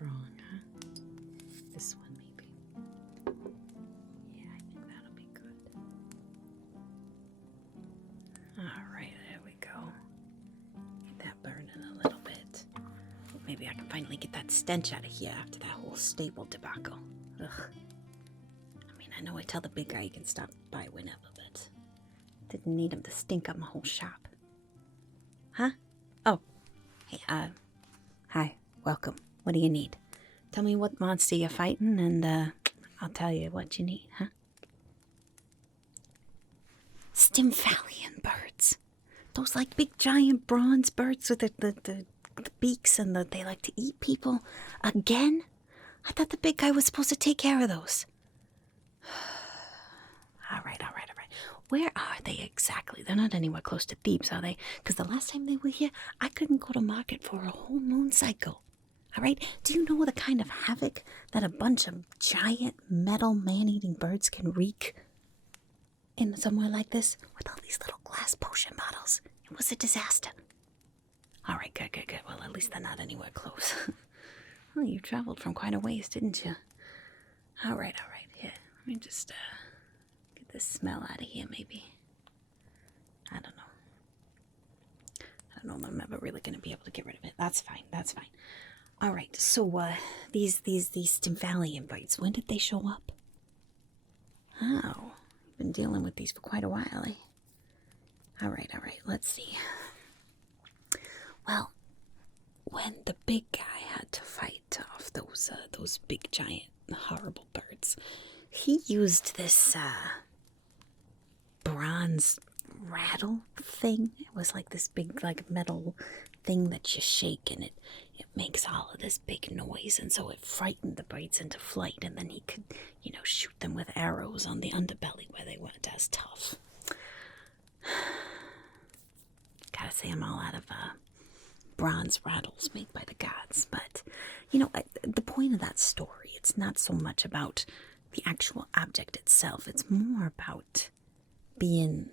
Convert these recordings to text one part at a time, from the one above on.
strong, huh? This one, maybe. Yeah, I think that'll be good. Alright, there we go. Get that burning a little bit. Maybe I can finally get that stench out of here after that whole stable debacle. Ugh. I mean, I know I tell the big guy he can stop by whenever, but didn't need him to stink up my whole shop. Huh? Oh. Hey, hi. Welcome. What do you need? Tell me what monster you're fighting, and, I'll tell you what you need, huh? Stymphalian birds. Those, like, big giant bronze birds with the beaks and they like to eat people. Again? I thought the big guy was supposed to take care of those. All right. Where are they exactly? They're not anywhere close to Thebes, are they? Because the last time they were here, I couldn't go to market for a whole moon cycle. All right? Do you know the kind of havoc that a bunch of giant metal man-eating birds can wreak in somewhere like this? With all these little glass potion bottles. It was a disaster. All right, good. Well, at least they're not anywhere close. Well, you traveled from quite a ways, didn't you? All right. Here, let me just get this smell out of here, maybe. I don't know if I'm ever really going to be able to get rid of it. That's fine. All right, so these Stymphalian bites, when did they show up? Oh, you've been dealing with these for quite a while, eh? All right, let's see. Well, when the big guy had to fight off those big, giant, horrible birds, he used this bronze rattle thing. It was like this big, like, metal thing that you shake, and it makes all of this big noise, and so it frightened the birds into flight, and then he could, shoot them with arrows on the underbelly where they weren't as tough. Gotta say, I'm all out of bronze rattles made by the gods, but the point of that story, it's not so much about the actual object itself, it's more about being,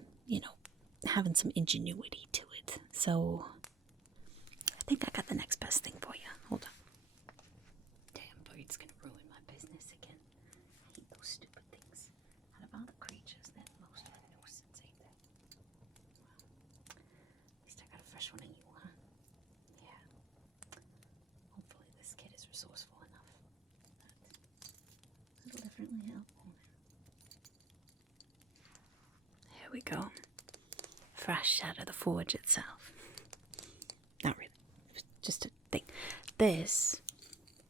having some ingenuity to it. So I think I got the next best thing for you. Hold on. Damn bird's gonna ruin my business again. I hate those stupid things. Out of all the creatures, they're the most of a nuisance, ain't they? Well, at least I got a fresh one of you, huh? Yeah. Hopefully this kid is resourceful enough. That'll definitely help. Here we go. Fresh out of the forge itself. Not really. Just a thing. This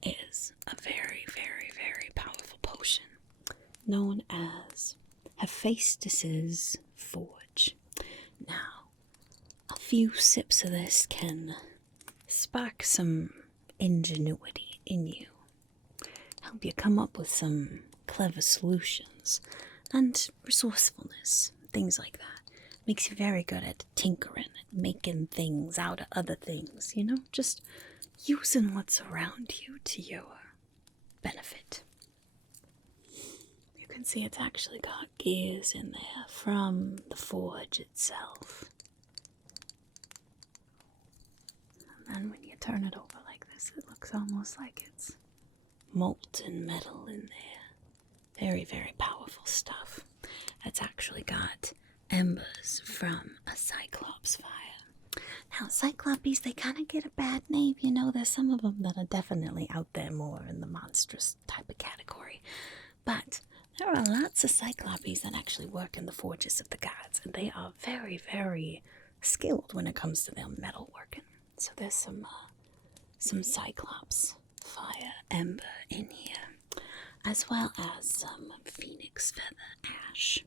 is a very, very, very powerful potion known as Hephaestus Forge. Now, a few sips of this can spark some ingenuity in you, help you come up with some clever solutions and resourcefulness, things like that. Makes you very good at tinkering and making things out of other things, just using what's around you to your benefit. You can see it's actually got gears in there from the forge itself. And then when you turn it over like this, it looks almost like it's molten metal in there. Very, very powerful stuff. It's actually got embers from a cyclops fire. Now, cyclopes, they kind of get a bad name, There's some of them that are definitely out there more in the monstrous type of category. But there are lots of cyclopes that actually work in the forges of the gods, and they are very, very skilled when it comes to their metal working. So there's some cyclops fire ember in here, as well as some phoenix feather ash.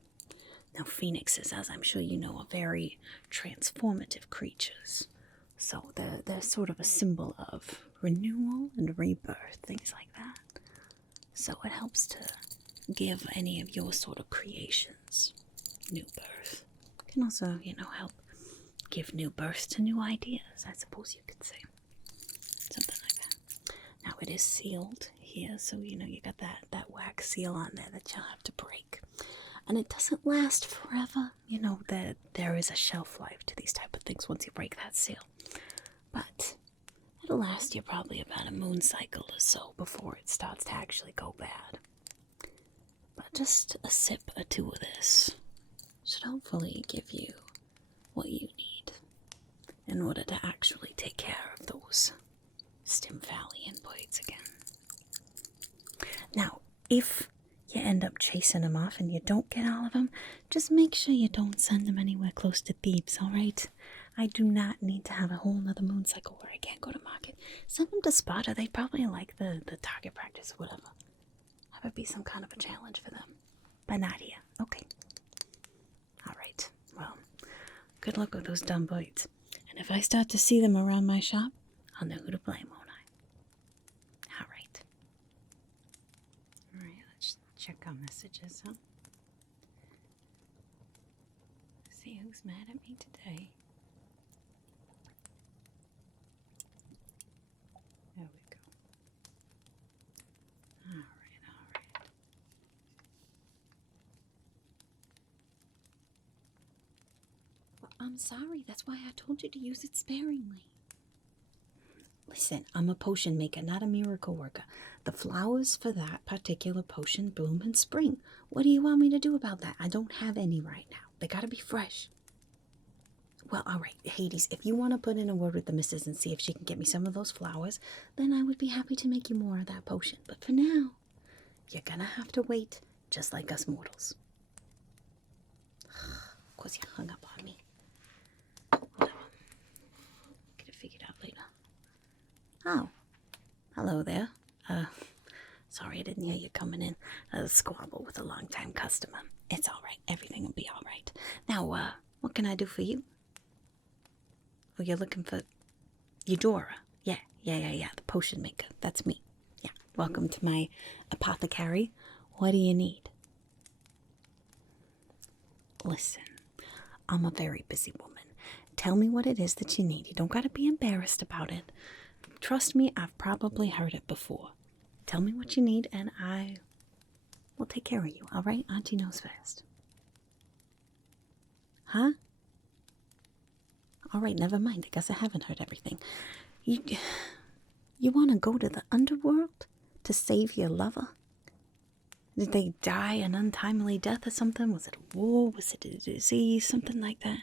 Now, phoenixes, as I'm sure you know, are very transformative creatures. So they're sort of a symbol of renewal and rebirth, things like that. So it helps to give any of your sort of creations new birth. It can also, help give new birth to new ideas, I suppose you could say. Something like that. Now, it is sealed here, so, you got that wax seal on there that you'll have to break. And it doesn't last forever. There is a shelf life to these type of things once you break that seal. But it'll last you probably about a moon cycle or so before it starts to actually go bad. But just a sip or two of this should hopefully give you what you need in order to actually take care of those Stymphalian bites again. Now, if you end up chasing them off and you don't get all of them, just make sure you don't send them anywhere close to Thebes, alright? I do not need to have a whole nother moon cycle where I can't go to market. Send them to Sparta. They probably like the target practice, whatever. Have it be some kind of a challenge for them. But not here. Okay. Alright. Well, good luck with those dumb bites. And if I start to see them around my shop, I'll know who to blame, won't I? Alright. Alright, let's check our messages, huh? See who's mad at me today. There we go. Alright. Well, I'm sorry. That's why I told you to use it sparingly. Listen, I'm a potion maker, not a miracle worker. The flowers for that particular potion bloom in spring. What do you want me to do about that? I don't have any right now. They gotta be fresh. Well, alright, Hades, if you want to put in a word with the missus and see if she can get me some of those flowers, then I would be happy to make you more of that potion. But for now, you're gonna have to wait, just like us mortals. Of course you hung up on me. Whatever. Get it figured out later. Oh, hello there. Sorry I didn't hear you coming in. A squabble with a long-time customer. It's alright. Everything will be alright. Now, what can I do for you? Oh, you're looking for Eudora. Yeah. The potion maker. That's me. Yeah. Welcome to my apothecary. What do you need? Listen, I'm a very busy woman. Tell me what it is that you need. You don't gotta be embarrassed about it. Trust me, I've probably heard it before. Tell me what you need and I will take care of you, alright? Auntie knows best. Huh? Alright, never mind. I guess I haven't heard everything. You want to go to the Underworld to save your lover? Did they die an untimely death or something? Was it a war? Was it a disease? Something like that?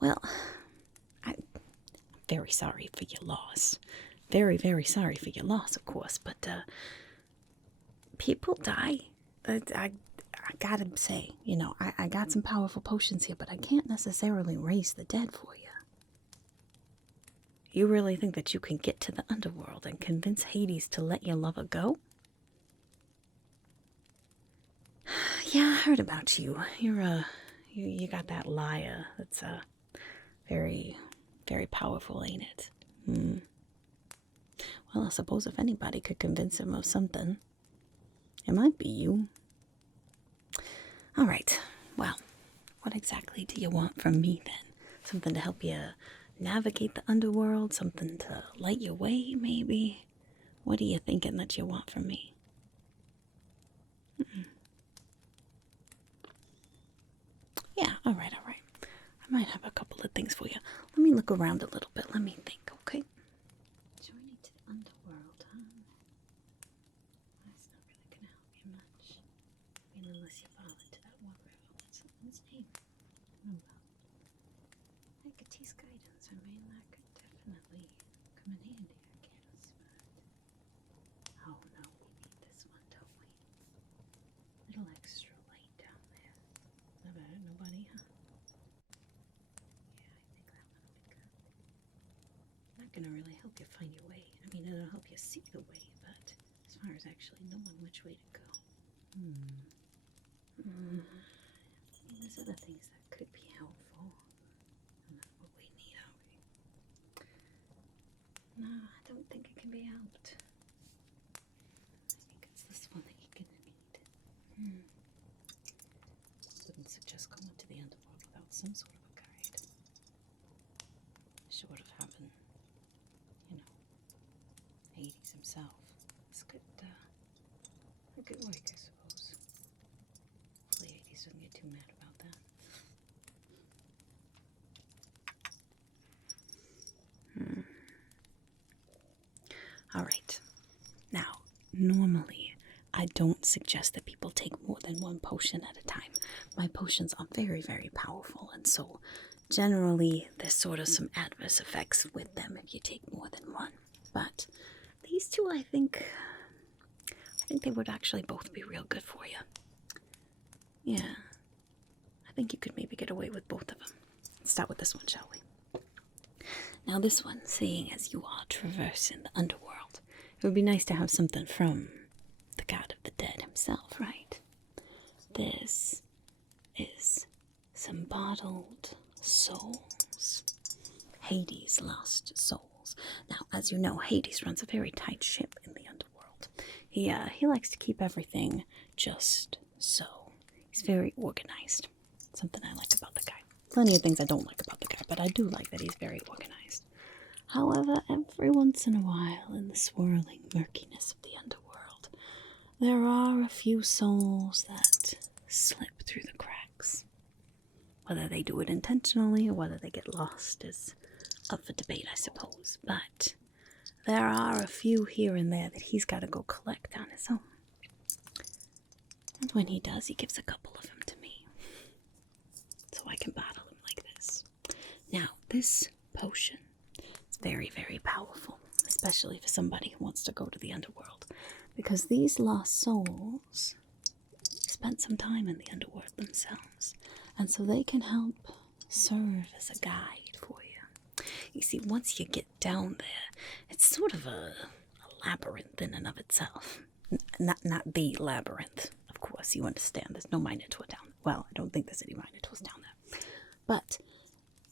Well, I'm very sorry for your loss. Very, very sorry for your loss, of course. But, people die. I gotta say, you know, I got some powerful potions here, but I can't necessarily raise the dead for you. You really think that you can get to the Underworld and convince Hades to let your lover go? Yeah, I heard about you. You got that lyre that's, very, very powerful, ain't it? Well, I suppose if anybody could convince him of something, it might be you. All right, well, what exactly do you want from me then? Something to help you navigate the Underworld? Something to light your way, maybe? What are you thinking that you want from me? Yeah, all right. I might have a couple of things for you. Let me look around a little bit. Let me think, okay? Journey to the Underworld, huh? That's not really going to help you much. I mean, unless you fall into that water. What's his name? Hecate's guidance. I mean, that could definitely come in handy, I guess. But... oh, no, we need this one, don't we? Little extra light down there. Never heard nobody, huh? Not gonna really help you find your way. I mean, it'll help you see the way, but as far as actually knowing which way to go. I mean, there's other things that could be helpful. Not what we need, are we? No, I don't think it can be helped. I think it's this one that you're gonna need. Wouldn't suggest going to the Underworld without some sort of a guide. Short of having, you know, Hades himself. This could work, I suppose. Hopefully Hades doesn't get too mad about that. normally I don't suggest that people take more than one potion at a time. My potions are very, very powerful, and so generally there's sort of some adverse effects with them if you take more than one. But these two, I think they would actually both be real good for you. Yeah, I think you could maybe get away with both of them. Let's start with this one, shall we? Now this one, seeing as you are traversing the underworld, it would be nice to have something from the god of the dead himself, right? This is some bottled souls. Hades' lost souls. Now, as you know, Hades runs a very tight ship in the underworld. He likes to keep everything just so. He's very organized. Something I like about the guy. Plenty of things I don't like about the guy, but I do like that he's very organized. However, every once in a while, in the swirling murkiness of the underworld, there are a few souls that slip through the cracks. Whether they do it intentionally or whether they get lost is up for debate, I suppose. But there are a few here and there that he's got to go collect on his own. And when he does, he gives a couple of them to me, so I can bottle him like this. Now, this potion is very, very powerful, especially for somebody who wants to go to the underworld, because these lost souls spent some time in the underworld themselves, and so they can help serve as a guide for you. You see, once you get down there, it's sort of a labyrinth in and of itself. Not the labyrinth, of course, you understand. There's no Minotaur down there. Well, I don't think there's any Minotaurs down there. But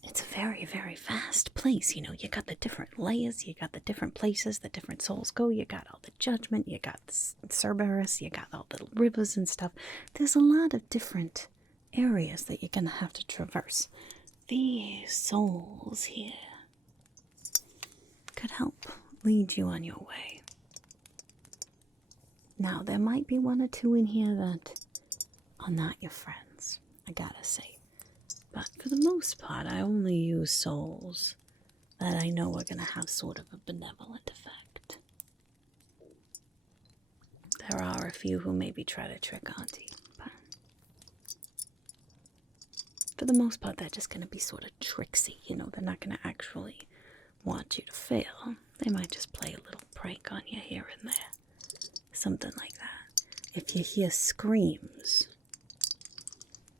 it's a very, very vast place. You know, you got the different layers, you got the different places the different souls go, you got all the judgment, you got the Cerberus, you got all the rivers and stuff. There's a lot of different areas that you're going to have to traverse. These souls here could help lead you on your way. Now, there might be one or two in here that are not your friends, I gotta say. But for the most part, I only use souls that I know are going to have sort of a benevolent effect. There are a few who maybe try to trick Auntie, but for the most part, they're just going to be sort of tricksy. You know, they're not going to actually want you to fail. They might just play a little prank on you here and there. Something like that. If you hear screams,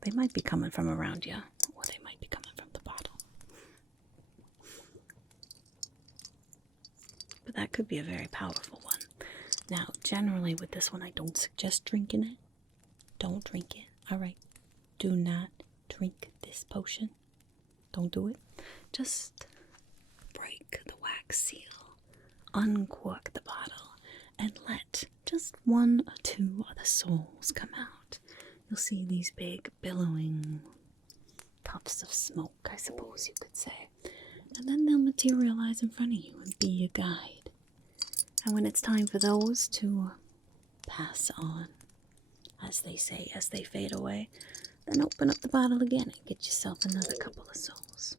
they might be coming from around you, or they might be coming from the bottle. But that could be a very powerful one. Now, generally with this one, I don't suggest drinking it. Don't drink it, alright? Do not drink this potion. Don't do it. Just break the wax seal, uncork the bottle, and let just one or two of the souls come out. You'll see these big billowing puffs of smoke, I suppose you could say. And then they'll materialize in front of you and be your guide. And when it's time for those to pass on, as they say, as they fade away, then open up the bottle again and get yourself another couple of souls.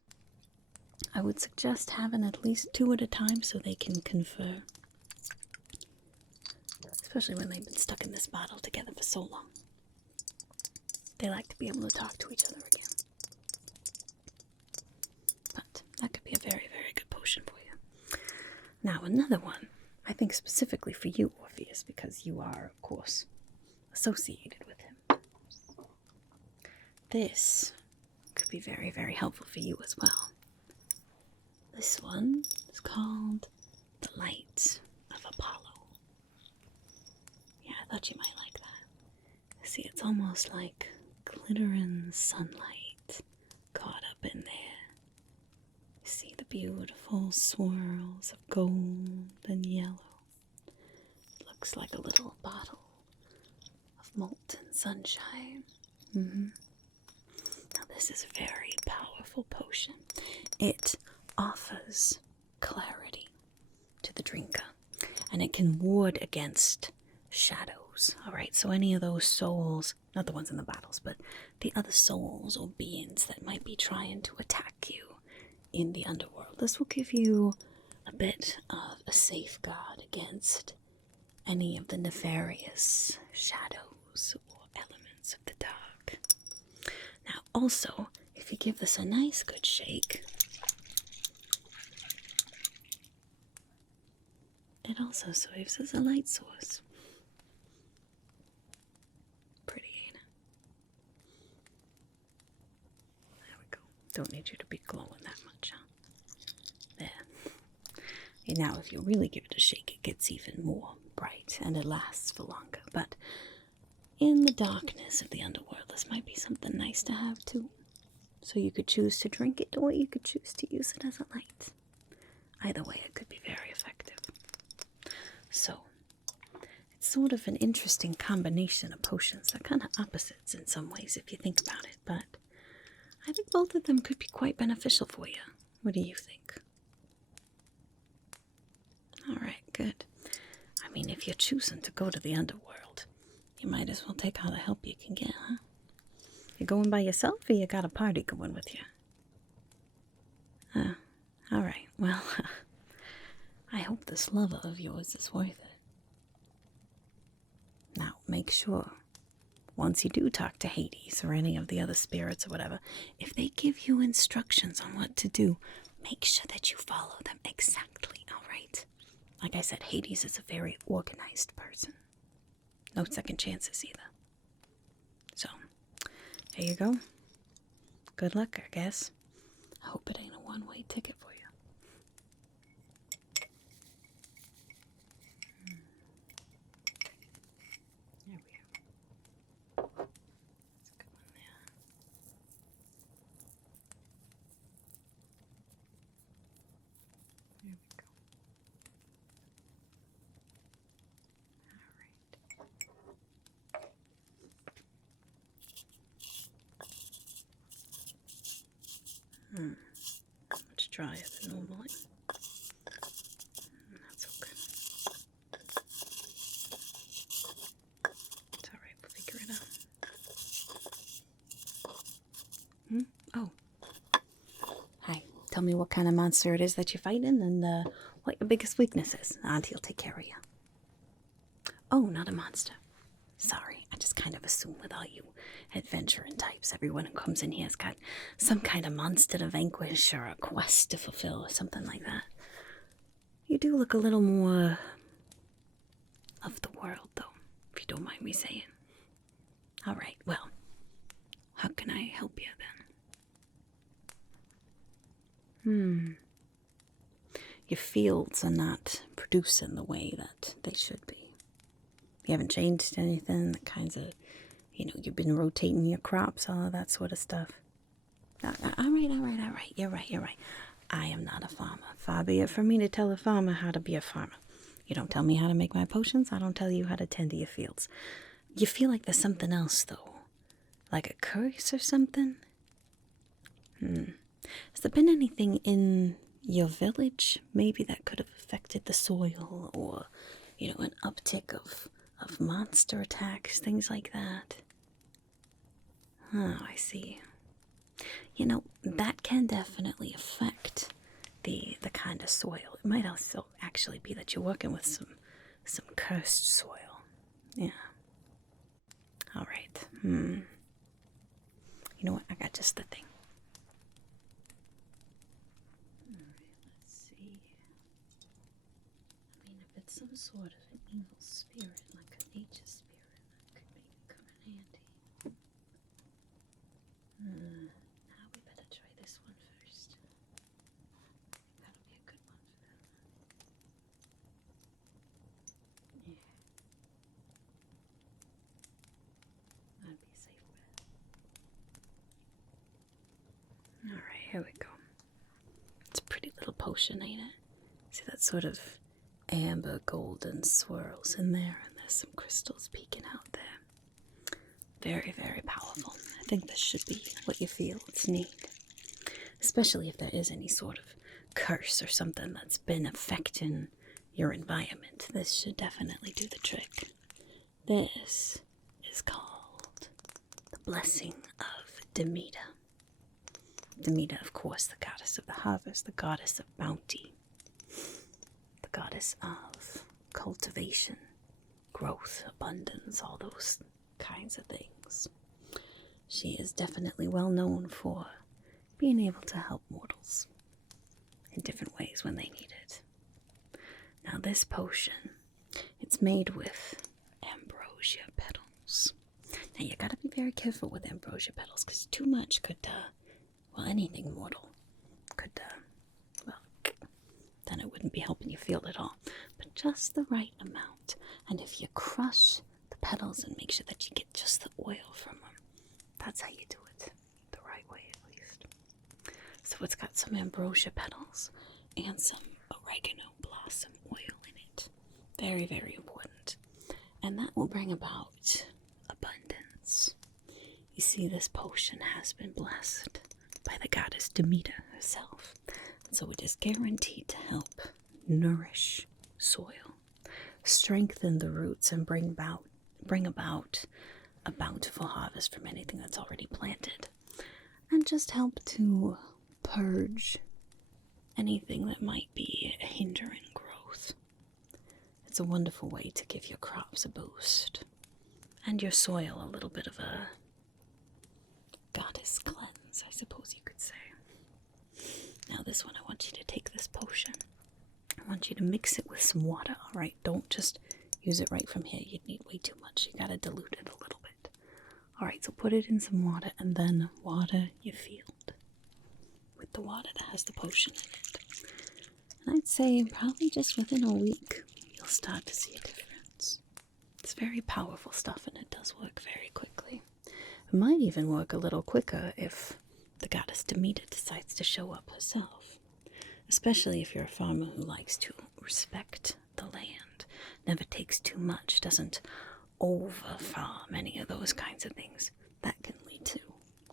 I would suggest having at least two at a time so they can confer. Especially when they've been stuck in this bottle together for so long. They like to be able to talk to each other again. But that could be a very, very good potion for you. Now, another one, I think specifically for you, Orpheus, because you are, of course, associated with him. This could be very, very helpful for you as well. This one is called the Light of Apollo. Yeah, I thought you might like that. See, it's almost like glittering sunlight caught up in there. You see the beautiful swirls of gold and yellow. It looks like a little bottle of molten sunshine. Now this is a very powerful potion. It offers clarity to the drinker, and it can ward against shadows. Alright, so any of those souls, not the ones in the battles, but the other souls or beings that might be trying to attack you in the underworld, this will give you a bit of a safeguard against any of the nefarious shadows or elements of the dark. Now, also, if you give this a nice good shake, it also serves as a light source. Pretty, ain't it? There we go. Don't need you to be glowing that much, huh? There. And now, if you really give it a shake, it gets even more bright, and it lasts for longer. But in the darkness of the underworld, this might be something nice to have, too. So you could choose to drink it, or you could choose to use it as a light. Either way, it could be very effective. So, it's sort of an interesting combination of potions. They're kind of opposites in some ways, if you think about it, but I think both of them could be quite beneficial for you. What do you think? Alright, good. I mean, if you're choosing to go to the underworld, you might as well take all the help you can get, huh? You going by yourself, or you got a party going with you? Alright, well, I hope this lover of yours is worth it. Now, make sure, once you do talk to Hades or any of the other spirits or whatever, if they give you instructions on what to do, make sure that you follow them exactly, alright? Like I said, Hades is a very organized person. No second chances either. So, here you go. Good luck, I guess. I hope it ain't a one-way ticket for you. There we go. That's a good one there. There we go. Alright. Much drier than normally. That's okay. It's alright, we'll figure it out. Oh. Hi. Tell me what kind of monster it is that you're fighting and what your biggest weakness is. Auntie will take care of you. Oh, not a monster. Sorry, I just kind of assume with all you adventuring types, everyone who comes in here has got some kind of monster to vanquish or a quest to fulfill or something like that. You do look a little more of the world, though, if you don't mind me saying. Alright, well, how can I help you then? Your fields are not producing the way that they should be. You haven't changed anything, the kinds of, you've been rotating your crops, all of that sort of stuff. All right, you're right. I am not a farmer. Far be it from me to tell a farmer how to be a farmer. You don't tell me how to make my potions, I don't tell you how to tend to your fields. You feel like there's something else, though? Like a curse or something? Has there been anything in your village, maybe, that could have affected the soil, or, an uptick of monster attacks, things like that? Oh, I see. That can definitely affect the kind of soil. It might also actually be that you're working with some cursed soil. Yeah. All right. You know what? I got just the thing. All right, let's see. I mean, if it's some sort of an evil spirit, like a nature spirit, that could maybe come in handy. Now we better try this one first. That'll be a good one for that. Yeah. That'd be a safe bet. Alright, here we go. It's a pretty little potion, ain't it? See that sort of amber golden swirls in there, and there's some crystals peeking out there. Very, very powerful. I think this should be what you feel it's need. Especially if there is any sort of curse or something that's been affecting your environment. This should definitely do the trick. This is called the Blessing of Demeter. Demeter, of course, the goddess of the harvest, the goddess of bounty, the goddess of cultivation, growth, abundance, all those kinds of things. She is definitely well known for being able to help mortals in different ways when they need it. Now this potion, it's made with ambrosia petals. Now you gotta be very careful with ambrosia petals, because too much could, anything mortal could, then it wouldn't be helping you feel at all. But just the right amount. And if you crush the petals and make sure that you get just the oil from them, that's how you do it. The right way, at least. So it's got some ambrosia petals and some oregano blossom oil in it. Very, very important. And that will bring about abundance. You see, this potion has been blessed by the goddess Demeter herself. So it is guaranteed to help nourish soil, strengthen the roots, and bring about a bountiful harvest from anything that's already planted, and just help to purge anything that might be hindering growth. It's a wonderful way to give your crops a boost, and your soil a little bit of a goddess cleanse, I suppose you could say. Now this one, I want you to take this potion. I want you to mix it with some water, alright? Don't just use it right from here. You'd need way too much. You gotta dilute it a little bit. Alright, so put it in some water and then water your field with the water that has the potion in it. And I'd say probably just within a week, you'll start to see a difference. It's very powerful stuff and it does work very quickly. It might even work a little quicker if the goddess Demeter decides to show up herself, especially if you're a farmer who likes to respect the land, never takes too much, doesn't over-farm, any of those kinds of things. That can lead to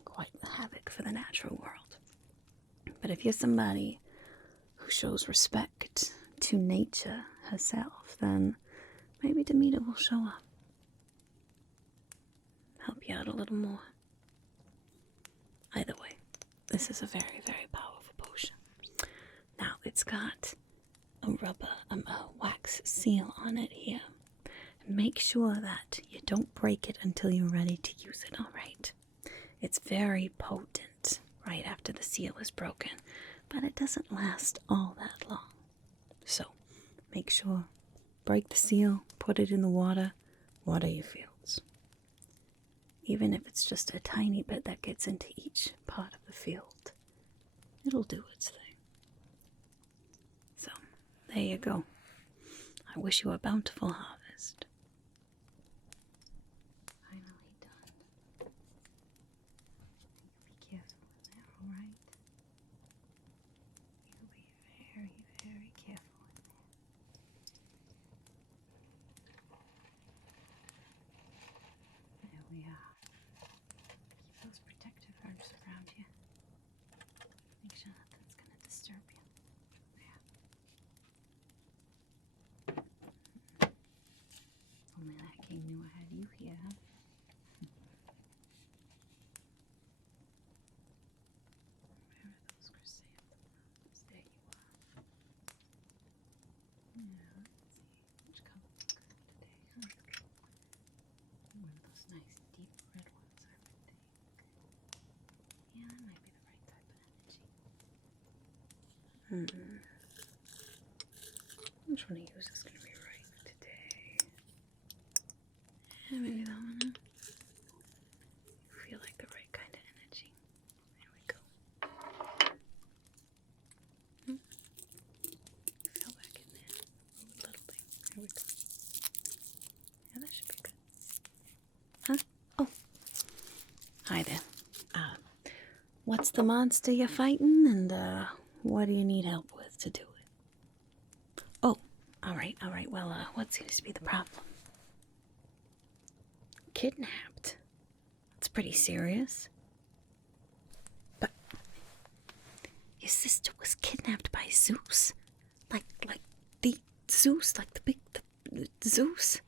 quite the havoc for the natural world. But if you're somebody who shows respect to nature herself, then maybe Demeter will show up, help you out a little more. Either way, this is a very, very powerful potion. Now, it's got a wax seal on it here. And make sure that you don't break it until you're ready to use it, alright? It's very potent right after the seal is broken, but it doesn't last all that long. So, make sure, break the seal, put it in the water your fields. Even if it's just a tiny bit that gets into each part of the field, it'll do its thing. So, there you go. I wish you a bountiful harvest. Finally done. Be careful in there, alright? You'll be very, very careful in there. There we are. Keep those protective herbs around you. Make sure nothing's going to disturb you. There. Only that king knew I had you here, huh? Where are those chrysanthemums? There you are. Yeah, let's see. Which color looks good today? One of those nice deep red ones, I would think. Yeah, that might be the right type of energy. Which one of you is going to be right today? Yeah, maybe that one, huh? You feel like the right kind of energy. There we go. Feel back in there. Move a little bit. There we go. Yeah, that should be good. Huh? Oh. Hi there. What's the monster you're fighting, and what do you need help with to do it? Oh, alright. Well, what seems to be the problem? Kidnapped? That's pretty serious. But your sister was kidnapped by Zeus? Like the Zeus? Like the Zeus?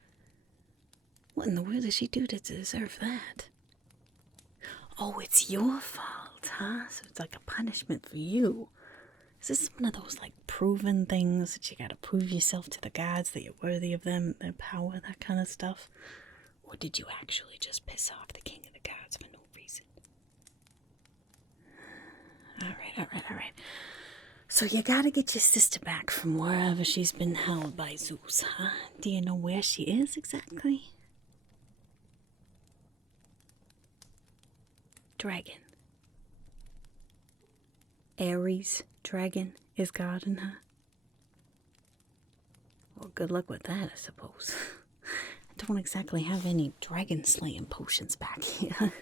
What in the world did she do to deserve that? Oh, it's your fault, huh? So it's like a punishment for you. Is this one of those, like, proven things that you gotta prove yourself to the gods that you're worthy of them, their power, that kind of stuff? Or did you actually just piss off the king of the gods for no reason? Alright. So you gotta get your sister back from wherever she's been held by Zeus, huh? Do you know where she is exactly? Dragon. Ares dragon is guarding her. Well, good luck with that, I suppose. I don't exactly have any dragon slaying potions back here.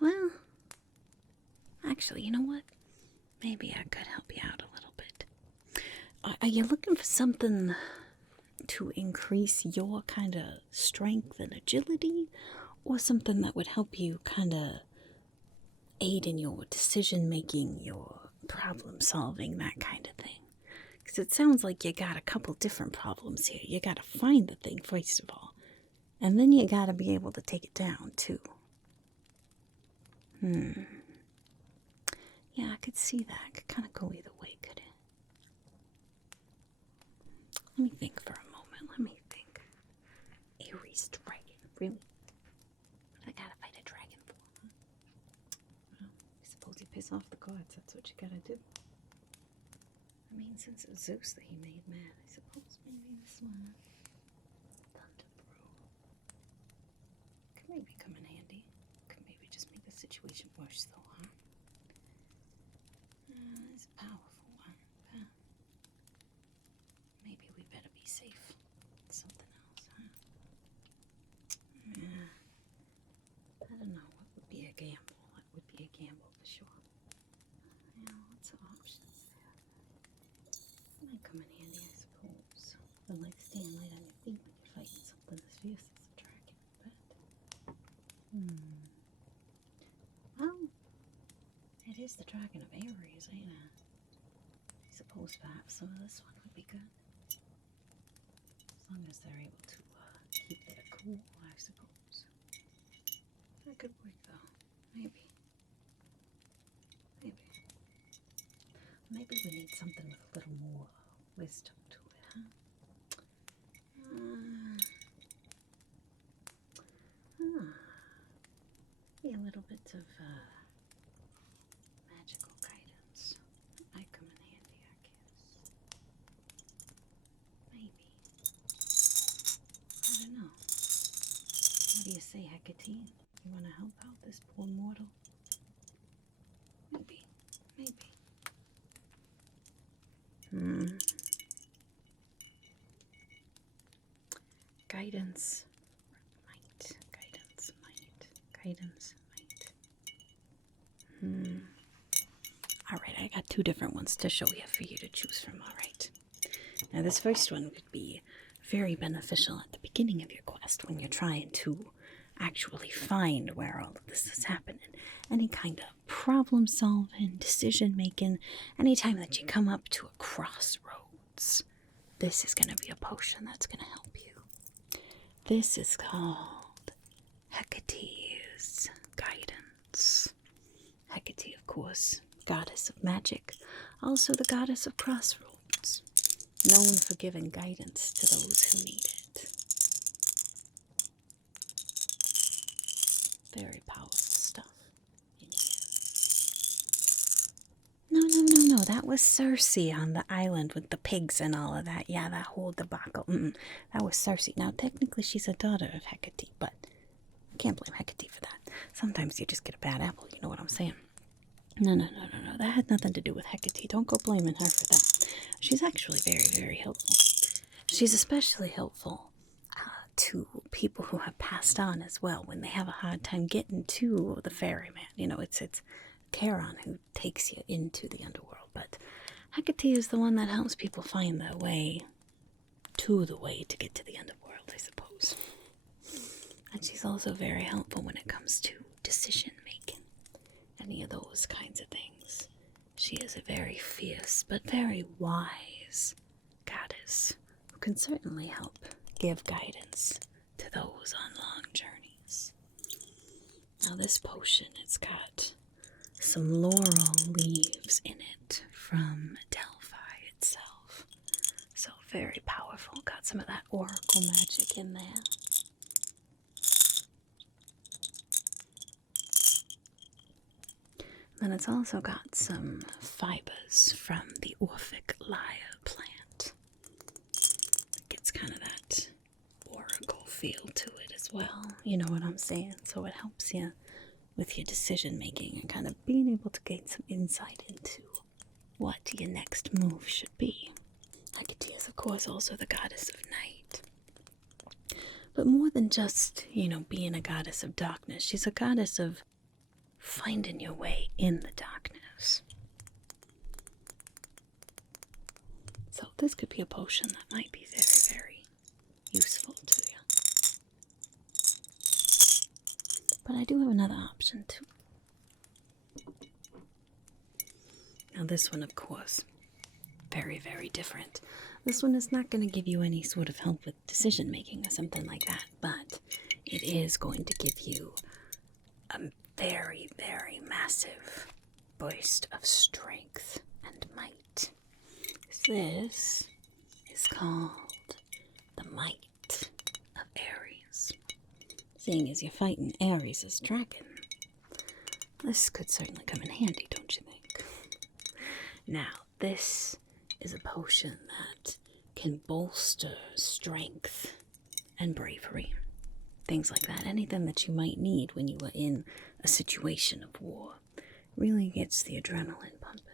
Well, actually, you know what? Maybe I could help you out a little bit. Are you looking for something to increase your kind of strength and agility? Or something that would help you kind of aid in your decision making, your problem solving, that kind of thing? Because it sounds like you got a couple different problems here. You got to find the thing, first of all. And then you got to be able to take it down, too. Yeah, I could see that. It could kind of go either way, could it? Let me think for a moment. Let me think. Ares dragon. Really? What I gotta fight a dragon for? Huh? Well, I suppose you piss off the gods. That's what you gotta do. I mean, since it's Zeus that he made mad, I suppose maybe this one. Thunderbrew. Could maybe come in handy. Could maybe just make the situation worse, though, huh? It's a powerful one. But maybe we better be safe. Something else, huh? Yeah. I don't know. What would be a gamble? What would be a gamble for sure? Yeah, lots of options there. Might come in handy, I suppose. But like staying light on your feet when you're fighting something as fierce as a dragon. But well, it is the dragon of Ares, ain't it? I suppose perhaps some of this one would be good. As long as they're able to keep their cool, I suppose. That could work, though. Maybe. Maybe we need something with a little more wisdom to it, huh? Maybe a little bit of magical guidance. That might come in handy, I guess. Maybe. I don't know. What do you say, Hecate? You want to help out this poor mortal? Maybe. Guidance, might. Alright, I got two different ones to show you for you to choose from, alright? Now this first one could be very beneficial at the beginning of your quest when you're trying to actually find where all of this is happening. Any kind of problem solving, decision making, anytime that you come up to a crossroads, this is going to be a potion that's going to help you. This is called Hecate's Guidance. Hecate, of course, goddess of magic, also the goddess of crossroads, known for giving guidance to those who need it. Very powerful stuff. No, that was Circe on the island with the pigs and all of that. Yeah, that whole debacle. That was Circe. Now, technically, she's a daughter of Hecate, but I can't blame Hecate for that. Sometimes you just get a bad apple, you know what I'm saying? No. That had nothing to do with Hecate. Don't go blaming her for that. She's actually very, very helpful. She's especially helpful to people who have passed on as well when they have a hard time getting to the ferryman. You know, it's Charon who takes you into the underworld, but Hecate is the one that helps people find their way to the way to get to the underworld, I suppose. And she's also very helpful when it comes to decision making, any of those kinds of things. She is a very fierce but very wise goddess who can certainly help give guidance to those on long journeys. Now this potion, it's got some laurel leaves in it from Delphi itself. So very powerful. Got some of that oracle magic in there. Then it's also got some fibers from the Orphic Lyre plant. It gets kind of that oracle feel to it as well. You know what I'm saying? So it helps you with your decision making and kind of being able to gain some insight into what your next move should be. Hecate is, of course, also the goddess of night. But more than just, being a goddess of darkness, she's a goddess of finding your way in the darkness. So this could be a potion that might be very, very useful to you. But I do have another option too. Now this one, of course, very, very different. This one is not going to give you any sort of help with decision making or something like that, but it is going to give you a very, very massive burst of strength and might. This is called the Might of Ares. Seeing as you're fighting Ares' dragon, this could certainly come in handy, don't you think? Now, this is a potion that can bolster strength and bravery. Things like that. Anything that you might need when you are in a situation of war. Really gets the adrenaline pumping.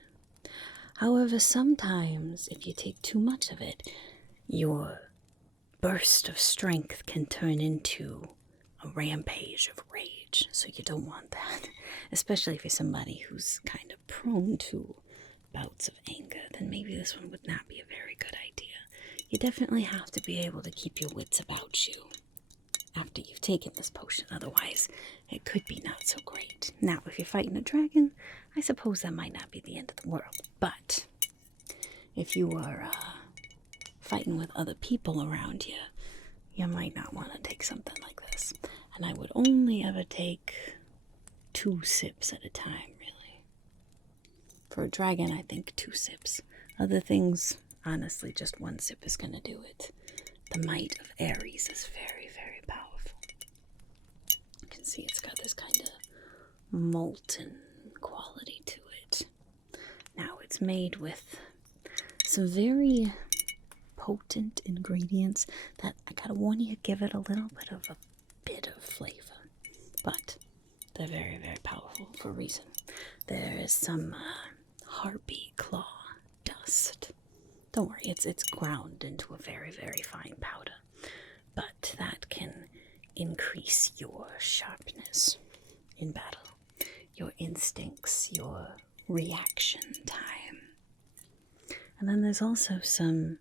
However, sometimes if you take too much of it, your burst of strength can turn into a rampage of rage. So you don't want that. Especially if you're somebody who's kind of prone to bouts of anger, then maybe this one would not be a very good idea. You definitely have to be able to keep your wits about you after you've taken this potion, otherwise it could be not so great. Now, if you're fighting a dragon, I suppose that might not be the end of the world, but if you are fighting with other people around you, you might not want to take something like this. And I would only ever take 2 sips at a time, really. For a dragon, I think 2 sips. Other things, honestly, just 1 sip is going to do it. The Might of Ares is very, very powerful. You can see it's got this kind of molten quality to it. Now, it's made with some very potent ingredients that, I gotta warn you, give it a little bit of a bitter flavor. But they're very, very powerful for a reason. There is some harpy claw dust. Don't worry, it's ground into a very, very fine powder. But that can increase your sharpness in battle, your instincts, your reaction time. And then there's also some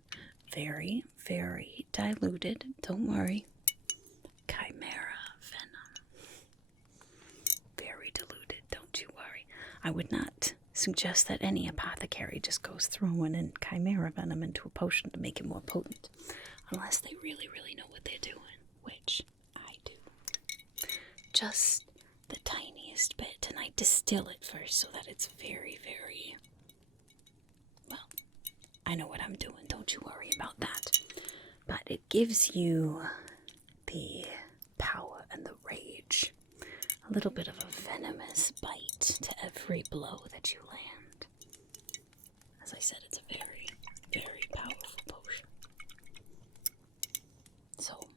very, very diluted, don't worry, chimera venom. Very diluted, don't you worry. I would not suggest that any apothecary just goes throwing in chimera venom into a potion to make it more potent, unless they really, really know what they're doing, which I do. Just the tiniest bit, and I distill it first so that it's very, very, well, I know what I'm doing, don't you worry about that. But it gives you the power and the rage. A little bit of a venomous bite to every blow that you land. As I said, it's a very, very powerful potion. So,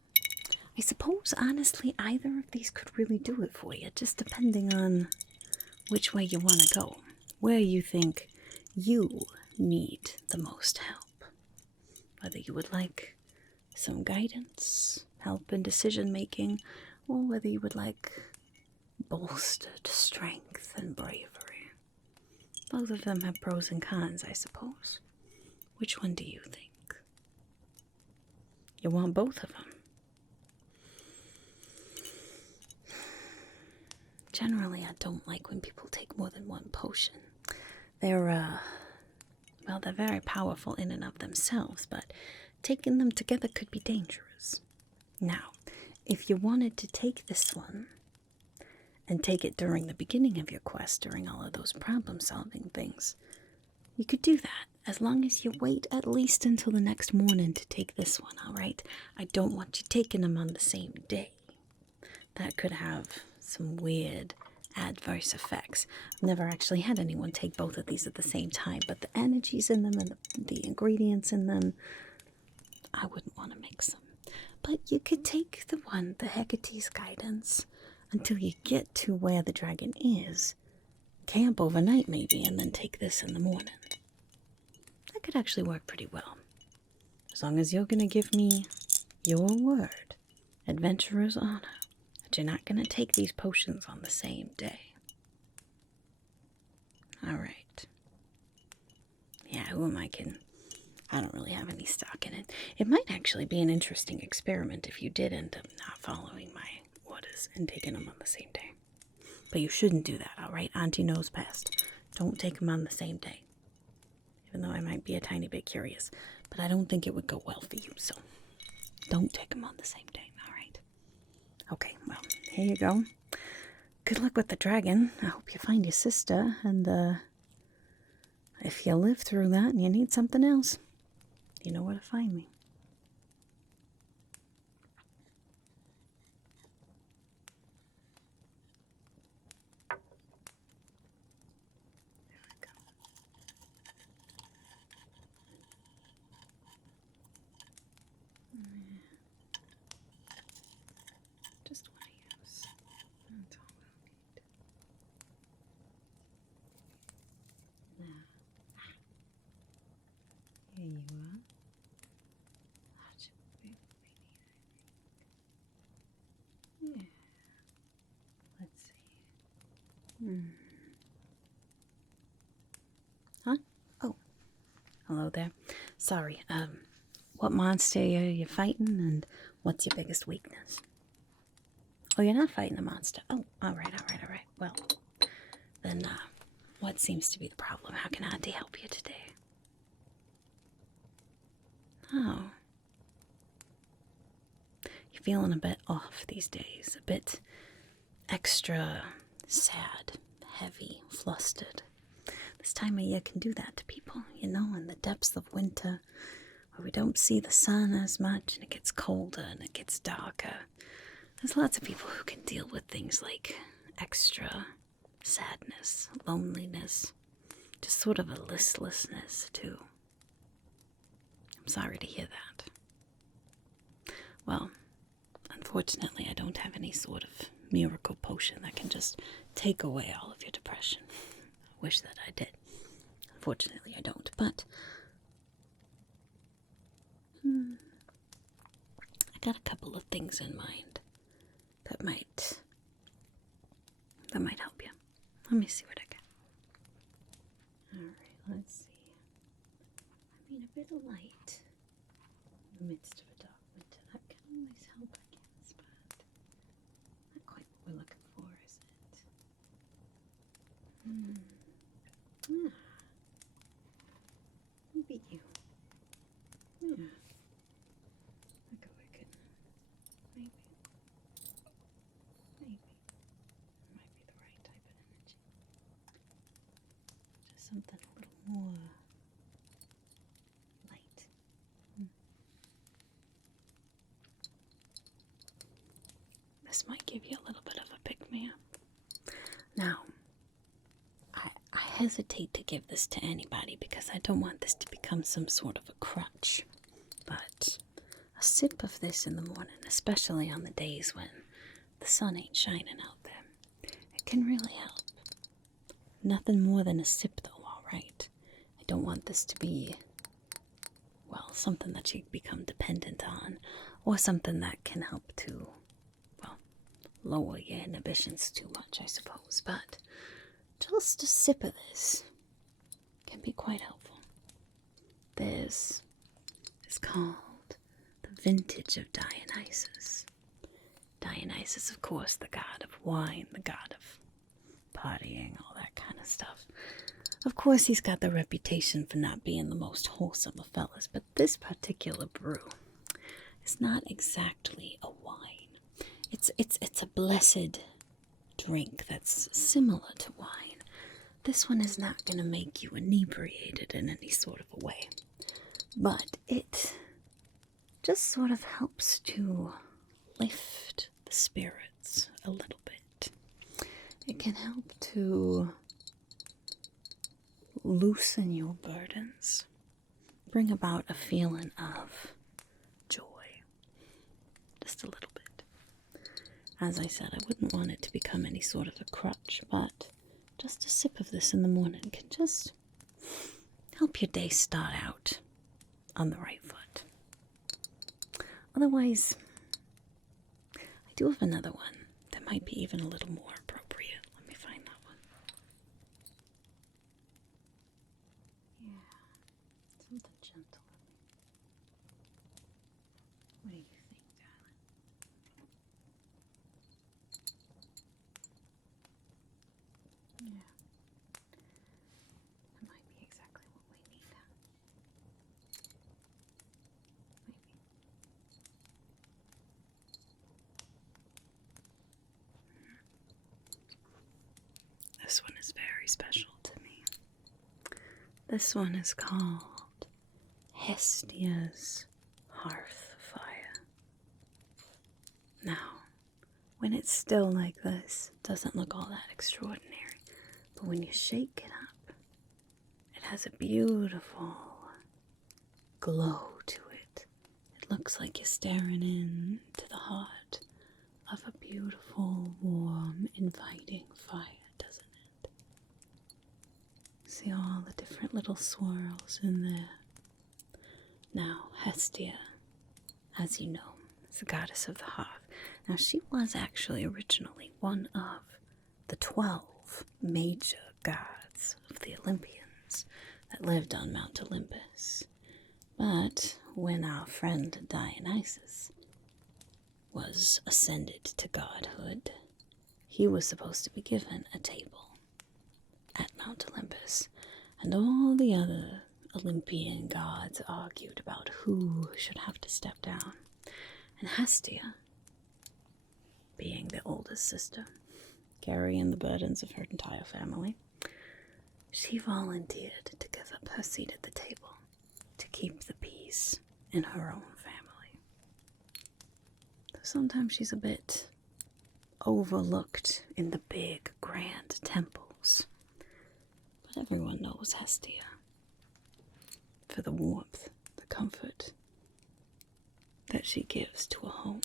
I suppose, honestly, either of these could really do it for you, just depending on which way you want to go, where you think you need the most help. Whether you would like some guidance, help in decision making, or whether you would like bolstered strength and bravery. Both of them have pros and cons, I suppose. Which one do you think? You want both of them? Generally, I don't like when people take more than one potion. They're very powerful in and of themselves, but taking them together could be dangerous. Now, if you wanted to take this one and take it during the beginning of your quest, during all of those problem-solving things, you could do that, as long as you wait at least until the next morning to take this one, alright? I don't want you taking them on the same day. That could have some weird adverse effects. I've never actually had anyone take both of these at the same time, but the energies in them and the ingredients in them, I wouldn't want to mix them. But you could take the one, the Hecate's Guidance, until you get to where the dragon is. Camp overnight maybe, and then take this in the morning. That could actually work pretty well. As long as you're going to give me your word, adventurer's honor, that you're not going to take these potions on the same day. Alright. Yeah, who am I kidding? I don't really have any stock in it. It might actually be an interesting experiment if you did end up not following my orders and taking them on the same day. But you shouldn't do that, alright? Auntie knows best. Don't take them on the same day. Even though I might be a tiny bit curious. But I don't think it would go well for you, so don't take them on the same day, alright? Okay, well, here you go. Good luck with the dragon. I hope you find your sister, and if you live through that and you need something else, you know where to find me. Just want to use. That's all we'll need. Now, here you are. That should be neat, I think. Yeah. Let's see. Huh? Oh. Hello there. Sorry. What monster are you fighting, and what's your biggest weakness? Oh, you're not fighting a monster. Oh, alright. Well, then, what seems to be the problem? How can Auntie help you today? Oh. You're feeling a bit off these days. A bit extra sad, heavy, flustered. This time of year can do that to people, you know, in the depths of winter, where we don't see the sun as much, and it gets colder and it gets darker. There's lots of people who can deal with things like extra sadness, loneliness, just sort of a listlessness, too. I'm sorry to hear that. Well, unfortunately, I don't have any sort of miracle potion that can just take away all of your depression. I wish that I did. Unfortunately, I don't, but I got a couple of things in mind that might help you. Let me see what I got. Alright, let's see. I mean, a bit of light in the midst of a dark winter, that can always help, I guess, but not quite what we're looking for, is it? Maybe you. Yeah. Like a wicked. Maybe. It might be the right type of energy. Just something a little more light. This might give you a little bit of a pick-me-up. Now, I hesitate to give this to anybody because I don't want this to become some sort of a crutch. But a sip of this in the morning, especially on the days when the sun ain't shining out there, it can really help. Nothing more than a sip though, alright? I don't want this to be, well, something that you become dependent on, or something that can help to, well, lower your inhibitions too much, I suppose, but just a sip of this can be quite helpful. This is called the Vintage of Dionysus. Dionysus, of course, the god of wine, the god of partying, all that kind of stuff. Of course, he's got the reputation for not being the most wholesome of fellas, but this particular brew is not exactly a wine. It's a blessed drink that's similar to wine. This one is not going to make you inebriated in any sort of a way, but it just sort of helps to lift the spirits a little bit. It can help to loosen your burdens, bring about a feeling of joy, just a little bit. As I said, I wouldn't want it to become any sort of a crutch, but just a sip of this in the morning can just help your day start out on the right foot. Otherwise, I do have another one that might be even a little more appropriate. Let me find that one. Yeah, something gentle. What do you think, darling? Yeah, that might be exactly what we need. Maybe. This one is very special to me. This one is called Hestia's Hearthfire. Now, when it's still like this, it doesn't look all that extraordinary. But when you shake it up, it has a beautiful glow to it. It looks like you're staring into the heart of a beautiful, warm, inviting fire, doesn't it? See all the different little swirls in there. Now, Hestia, as you know, is the goddess of the hearth. Now, she was actually originally one of the 12 major gods of the Olympians that lived on Mount Olympus. But when our friend Dionysus was ascended to godhood, he was supposed to be given a table at Mount Olympus, and all the other Olympian gods argued about who should have to step down. And Hestia, being the oldest sister, carrying the burdens of her entire family, she volunteered to give up her seat at the table to keep the peace in her own family. Sometimes she's a bit overlooked in the big, grand temples, but everyone knows Hestia for the warmth, the comfort that she gives to a home.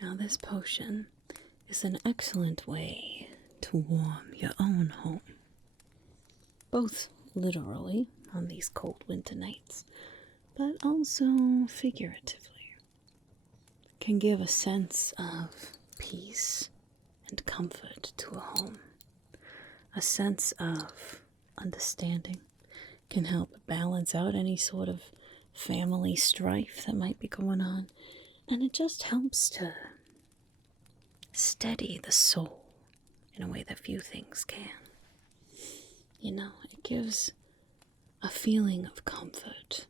Now, this potion is an excellent way to warm your own home, both literally on these cold winter nights, but also figuratively. It can give a sense of peace and comfort to a home. A sense of understanding can help balance out any sort of family strife that might be going on, and it just helps to steady the soul in a way that few things can. You know, it gives a feeling of comfort,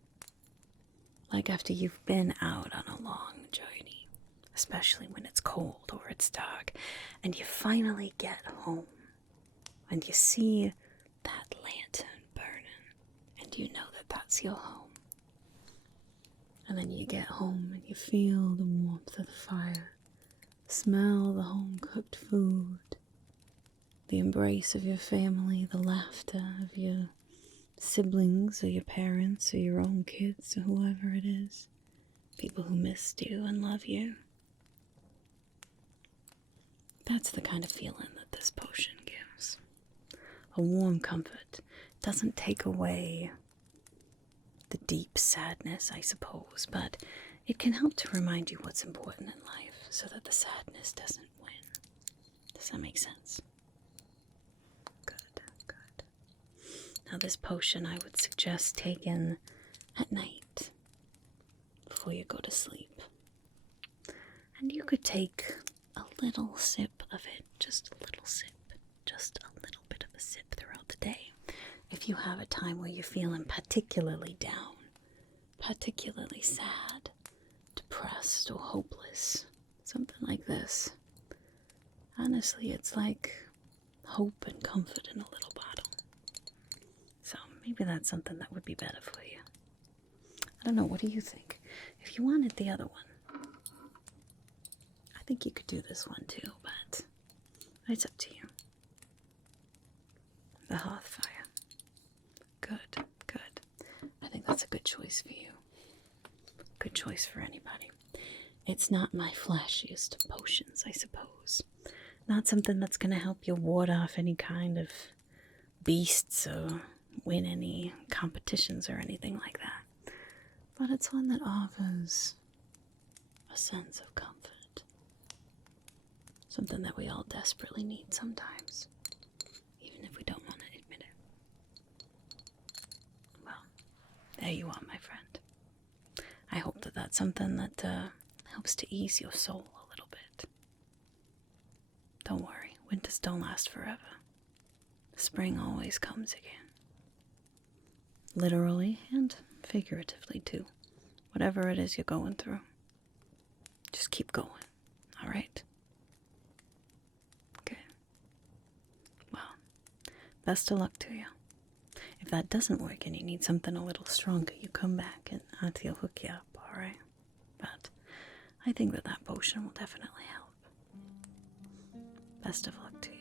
like after you've been out on a long journey, especially when it's cold or it's dark, and you finally get home, and you see that lantern burning, and you know that that's your home. And then you get home and you feel the warmth of the fire, smell the home-cooked food, the embrace of your family, the laughter of your siblings or your parents or your own kids or whoever it is, people who missed you and love you. That's the kind of feeling that this potion gives. A warm comfort. Doesn't take away the deep sadness, I suppose, but it can help to remind you what's important in life so that the sadness doesn't win. Does that make sense? Good, good. Now, this potion I would suggest taking at night before you go to sleep. And you could take a little sip of it, just a little sip, just a little bit of a sip throughout the day. If you have a time where you're feeling particularly down, particularly sad, depressed, or hopeless, something like this, Honestly, it's like hope and comfort in a little bottle. So maybe that's something that would be better for you. I don't know, what do you think? If you wanted the other one, I think you could do this one too, but it's up to you. The Hearthfire. Good, good. I think that's a good choice for you. Good choice for anybody. It's not my flashiest potions, I suppose. Not something that's going to help you ward off any kind of beasts or win any competitions or anything like that. But it's one that offers a sense of comfort. Something that we all desperately need sometimes, even if we don't want to admit it. Well, there you are, my friend. I hope that that's something that helps to ease your soul a little bit. Don't worry, winters don't last forever. Spring always comes again. Literally and figuratively too. Whatever it is you're going through, just keep going, all right? Okay. Well, best of luck to you. If that doesn't work and you need something a little stronger, you come back and Auntie will hook you up, all right? But I think that potion will definitely help. Best of luck to you.